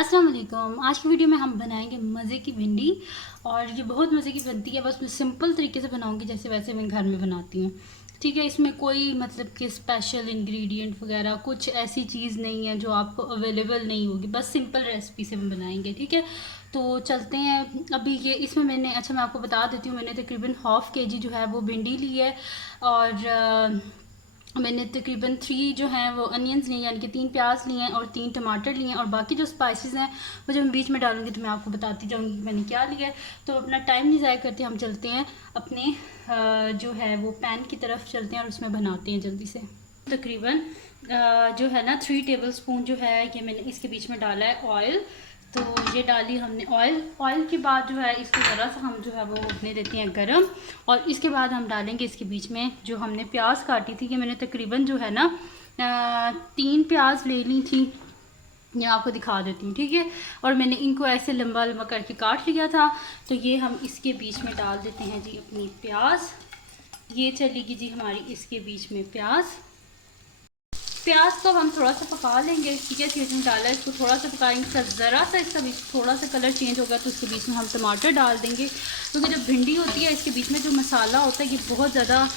अस्सलाम वालेकुम। आज की वीडियो में हम बनाएंगे मज़े की भिंडी और ये बहुत मज़े की बनती है। बस मैं सिंपल तरीके से बनाऊंगी जैसे वैसे मैं घर में बनाती हूँ। ठीक है, इसमें कोई मतलब कि स्पेशल इंग्रेडिएंट वगैरह कुछ ऐसी चीज़ नहीं है जो आपको अवेलेबल नहीं होगी, बस सिंपल रेसिपी से हम बनाएंगे। ठीक है, तो चलते हैं। अभी ये इसमें मैं आपको बता देती हूँ, मैंने तकरीबन हाफ़ के जी जो है वो भिंडी ली है और मैंने तकरीबन 3 जो हैं वो अनियंस लिए, यानी कि 3 प्याज लिए हैं और 3 टमाटर लिए हैं, और बाकी जो स्पाइसेस हैं वो जब मैं बीच में डालूंगी तो मैं आपको बताती जाऊंगी मैंने क्या लिया है। तो अपना टाइम नहीं ज़ाया करते, हम चलते हैं अपने जो है वो पैन की तरफ चलते हैं और उसमें बनाते हैं जल्दी से। तकरीबन जो है ना 3 टेबल स्पून जो है ये मैंने इसके बीच में डाला है ऑयल। तो ये डाली हमने ऑयल के बाद जो है इसको ज़रा सा हम जो है वो होने देते हैं गरम, और इसके बाद हम डालेंगे इसके बीच में जो हमने प्याज काटी थी। कि मैंने तकरीबन जो है ना 3 प्याज ले ली थी, ये आपको दिखा देती हूँ। ठीक है, और मैंने इनको ऐसे लंबा लंबा करके काट लिया था। तो ये हम इसके बीच में डाल देते हैं जी अपनी प्याज। ये चलेगी जी हमारी इसके बीच में प्याज को हम थोड़ा सा पका लेंगे। ठीक है, चीज़ डाला है, इसको थोड़ा सा पकाएंगे, ज़रा सा इसका बीच थोड़ा सा कलर चेंज होगा तो उसके बीच में हम टमाटर डाल देंगे। क्योंकि जब भिंडी होती है इसके बीच में जो मसाला होता है ये बहुत ज़्यादा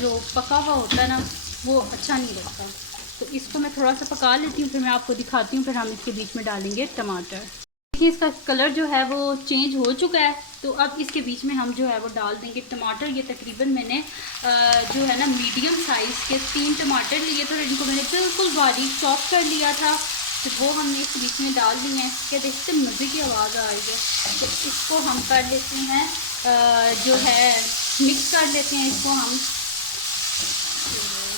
जो पका हुआ होता है ना वो अच्छा नहीं लगता। तो इसको मैं थोड़ा सा पका लेती हूँ, फिर मैं आपको दिखाती हूँ, फिर हम इसके बीच में डालेंगे टमाटर। देखिए इसका कलर जो है वो चेंज हो चुका है। तो अब इसके बीच में हम जो है वो डाल देंगे टमाटर। ये तकरीबन मैंने जो है ना मीडियम साइज़ के 3 टमाटर लिए थे, इनको मैंने बिल्कुल बारीक चॉप कर लिया था। तो वो हमने इस बीच में डाल दिए हैं। क्या देखते मज़े की आवाज़ आ रही है। तो इसको हम कर लेते हैं जो है मिक्स कर लेते हैं इसको हम।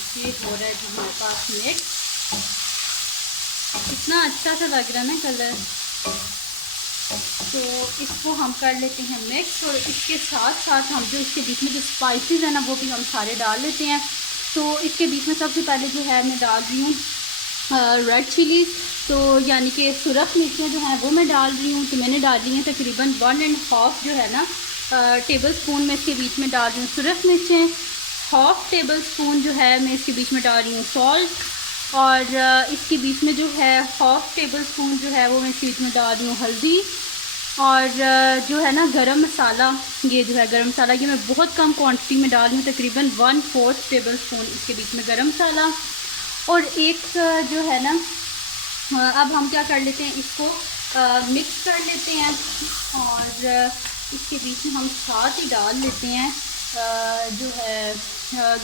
तो ये हो रहा है जी हमारे पास मिक्स। इतना अच्छा सा लग रहा है ना कलर। तो इसको हम कर लेते हैं मिक्स, और इसके साथ साथ हम जो इसके बीच में जो स्पाइसेस है ना वो भी हम सारे डाल लेते हैं। तो इसके बीच में सबसे पहले जो है मैं डाल रही हूँ रेड चिलीज़। तो यानी कि सुरख मिर्चें जो हैं वो मैं डाल रही हूँ। तो मैंने डाली हैं तकरीबन 1.5 जो है ना टेबल स्पून में इसके बीच में डाल रही हूँ सुरख मिर्चें। 1/2 टेबल स्पून जो है मैं इसके बीच में डाल रही हूँ सॉल्ट, और इसके बीच में जो है 1/2 टेबल स्पून जो है वो मैं इसके बीच में डाल रही हूँ हल्दी, और जो है ना गरम मसाला, ये जो है गरम मसाला ये मैं बहुत कम क्वांटिटी में डाल रही हूँ, तकरीबन 1/4 टेबल स्पून इसके बीच में गरम मसाला। और एक जो है ना अब हम क्या कर लेते हैं, इसको मिक्स कर लेते हैं, और इसके बीच में हम साथ ही डाल लेते हैं जो है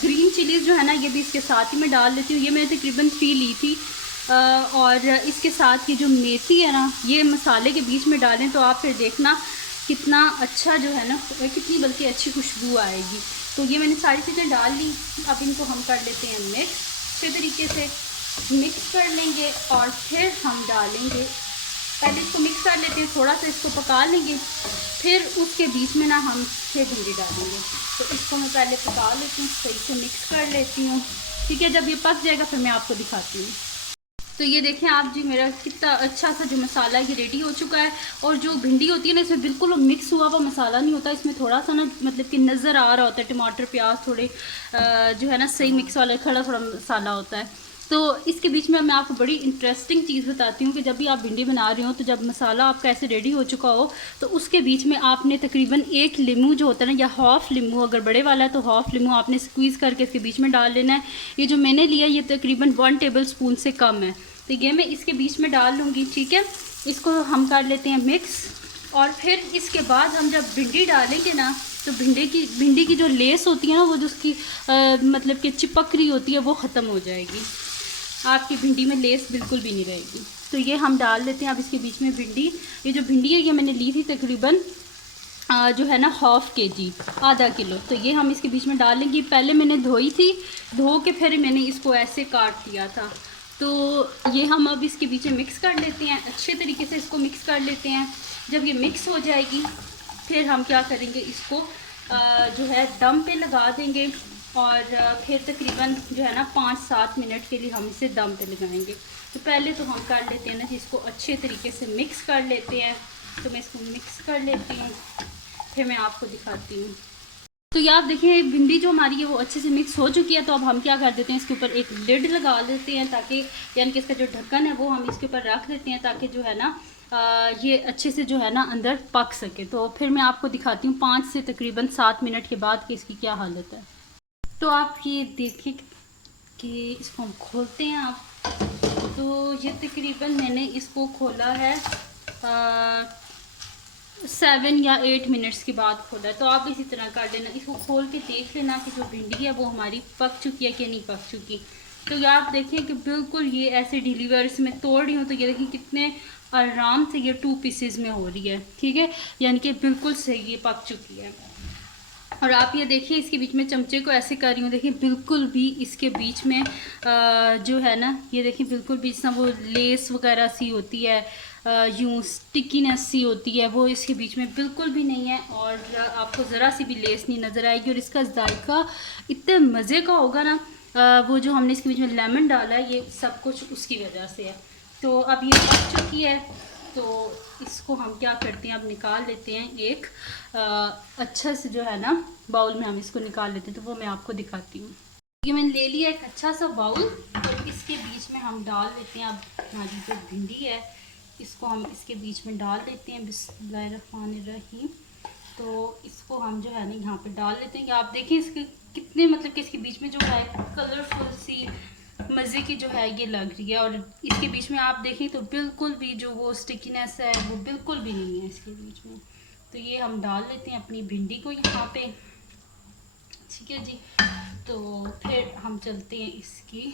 ग्रीन चिलीज़ जो है ना ये भी इसके साथ ही मैं डाल लेती हूँ। ये मैंने तकरीबन 3 ली थी। और इसके साथ ये जो मेथी है ना ये मसाले के बीच में डालें तो आप फिर देखना कितना अच्छा जो है ना कितनी बल्कि अच्छी खुशबू आएगी। तो ये मैंने सारी चीज़ें डाल ली। अब इनको हम कर लेते हैं मिक्स, अच्छे तरीके से मिक्स कर लेंगे, और फिर हम डालेंगे, पहले इसको मिक्स कर लेते हैं, थोड़ा सा इसको पका लेंगे, फिर उसके बीच में ना हम फिर भिंडी डालेंगे। तो इसको मैं पहले पका लेती हूँ, सही से मिक्स कर लेती हूँ। ठीक है, जब ये पक जाएगा फिर मैं आपको दिखाती हूँ। तो ये देखें आप जी मेरा कितना अच्छा सा जो मसाला है ये रेडी हो चुका है। और जो भिंडी होती है ना इसमें बिल्कुल मिक्स हुआ हुआ मसाला नहीं होता, इसमें थोड़ा सा ना मतलब कि नज़र आ रहा होता है टमाटर प्याज थोड़े जो है ना सही मिक्स वाला खड़ा थोड़ा मसाला होता है। तो इसके बीच में मैं आपको बड़ी इंटरेस्टिंग चीज़ बताती हूँ कि जब भी आप भिंडी बना रहे हो तो जब मसाला आपका ऐसे रेडी हो चुका हो तो उसके बीच में आपने तकरीबन 1 लीमू जो होता है ना, या हाफ़ लीमू, अगर बड़े वाला है तो हाफ़ लीमू आपने स्क्वीज़ करके इसके बीच में डाल लेना है। ये जो मैंने लिया ये तकरीबन 1 टेबल स्पून से कम है, तो ये मैं इसके बीच में डाल लूँगी। ठीक है, इसको हम कर लेते हैं मिक्स, और फिर इसके बाद हम जब भिंडी डालेंगे ना तो भिंडी की जो लेस होती है ना वो जो उसकी मतलब कि चिपक रही होती है वो ख़त्म हो जाएगी, आपकी भिंडी में लेस बिल्कुल भी नहीं रहेगी। तो ये हम डाल लेते हैं अब इसके बीच में भिंडी। ये जो भिंडी है ये मैंने ली थी तकरीबन जो है ना 1/2 kg, आधा किलो। तो ये हम इसके बीच में डाल लेंगे। पहले मैंने धोई थी, धो के फिर मैंने इसको ऐसे काट दिया था। तो ये हम अब इसके बीच में मिक्स कर लेते हैं, अच्छे तरीके से इसको मिक्स कर लेते हैं। जब ये मिक्स हो जाएगी फिर हम क्या करेंगे, इसको जो है दम पे लगा देंगे, और फिर तकरीबन जो है ना 5-7 मिनट के लिए हम इसे दम पे लगाएंगे। तो पहले तो हम कर लेते हैं ना इसको अच्छे तरीके से मिक्स कर लेते हैं। तो मैं इसको मिक्स कर लेती हूँ, फिर मैं आपको दिखाती हूँ। तो ये आप देखिए भिंडी जो हमारी है वो अच्छे से मिक्स हो चुकी है। तो अब हम क्या कर देते हैं, इसके ऊपर एक लिड लगा देते हैं ताकि यानी कि इसका जो ढक्कन है वो हम इसके ऊपर रख देते हैं ताकि जो है ना ये अच्छे से जो है ना अंदर पक सके। तो फिर मैं आपको दिखाती हूँ 5 से तकरीबन 7 मिनट के बाद कि इसकी क्या हालत है। तो आप ये देखिए कि इसको हम खोलते हैं आप। तो ये तकरीबन मैंने इसको खोला है 7 या 8 मिनट्स के बाद खोला है। तो आप इसी तरह कर लेना, इसको खोल के देख लेना कि जो भिंडी है वो हमारी पक चुकी है कि नहीं पक चुकी। तो ये आप देखिए कि बिल्कुल ये ऐसे ढीली हुई, इसमें तोड़ रही हूँ तो ये देखिए कितने आराम से ये 2 पीसेस में हो रही है, ठीक है, यानी कि बिल्कुल सही ये पक चुकी है। और आप ये देखिए इसके बीच में चमचे को ऐसे कर रही हूँ, देखिए बिल्कुल भी इसके बीच में जो है ना ये देखिए बिल्कुल भी जितना वो लेस वगैरह सी होती है यूँ स्टिकीनेस सी होती है वो इसके बीच में बिल्कुल भी नहीं है। और आपको ज़रा सी भी लेस नहीं नज़र आएगी। और इसका जायका इतने मज़े का होगा ना, वो जो हमने इसके बीच में लेमन डाला है ये सब कुछ उसकी वजह से है। तो अब ये पक चुकी है तो इसको हम क्या करते हैं, अब निकाल लेते हैं एक अच्छा से जो है ना बाउल में हम इसको निकाल लेते हैं। तो वो मैं आपको दिखाती हूँ। ये मैंने ले लिया एक अच्छा सा बाउल और इसके बीच में हम डाल लेते हैं अब हमारी जो भिंडी है इसको हम इसके बीच में डाल देते हैं। बिस्मिल्लाहिर्रहमानिर्रहीम। तो इसको हम जो है ना यहाँ पे डाल लेते हैं कि आप देखें इसके कितने मतलब कि इसके बीच में जो है कलरफुल सी मज़े की जो है ये लग रही है। और इसके बीच में आप देखें तो बिल्कुल भी जो वो स्टिकीनेस है वो बिल्कुल भी नहीं है इसके बीच में। तो ये हम डाल लेते हैं अपनी भिंडी को यहाँ पे, ठीक है जी। तो फिर हम चलते हैं इसकी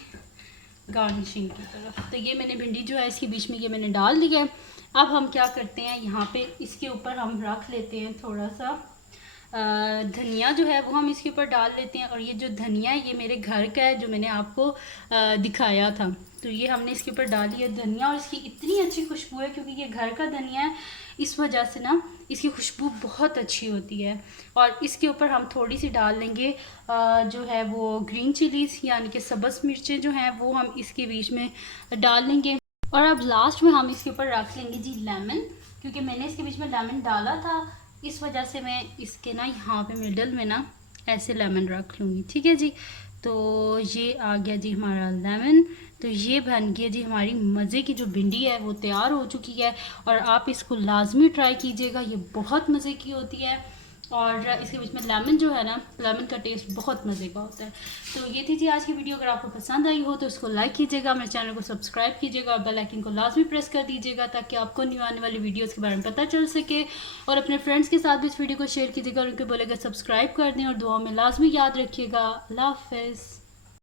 गार्निशिंग की तरफ। तो ये मैंने भिंडी जो है इसके बीच में ये मैंने डाल दिया है। अब हम क्या करते हैं यहाँ पे इसके ऊपर हम रख लेते हैं थोड़ा सा धनिया जो है वो हम इसके ऊपर डाल लेते हैं। और ये जो धनिया है ये मेरे घर का है जो मैंने आपको दिखाया था। तो ये हमने इसके ऊपर डाली है धनिया और इसकी इतनी अच्छी खुशबू है क्योंकि ये घर का धनिया है, इस वजह से ना इसकी खुशबू बहुत अच्छी होती है। और इसके ऊपर हम थोड़ी सी डाल लेंगे जो है वो ग्रीन चिलीज़ यानी कि सब्ज़ मिर्चें जो हैं वो हम इसके बीच में डाल लेंगे। और अब लास्ट में हम इसके ऊपर रख लेंगे जी लेमन, क्योंकि मैंने इसके बीच में लेमन डाला था इस वजह से मैं इसके ना यहाँ पे मिडल में ना ऐसे लेमन रख लूँगी, ठीक है जी। तो ये आ गया जी हमारा लेमन। तो ये बन गया जी हमारी मज़े की जो भिंडी है वो तैयार हो चुकी है। और आप इसको लाजमी ट्राई कीजिएगा, ये बहुत मज़े की होती है। और इसके बीच में लेमन जो है ना, लेमन का टेस्ट बहुत मज़े का होता है। तो ये थी जी आज की वीडियो। अगर आपको पसंद आई हो तो इसको लाइक कीजिएगा, मेरे चैनल को सब्सक्राइब कीजिएगा और बेल आइकन को लाजमी प्रेस कर दीजिएगा ताकि आपको न्यू आने वाली वीडियोस के बारे में पता चल सके। और अपने फ्रेंड्स के साथ भी इस वीडियो को शेयर कीजिएगा और उनको बोलेगा सब्सक्राइब कर दें और दुआ में लाजमी याद रखिएगा। अल्लाह हाफ़िज़।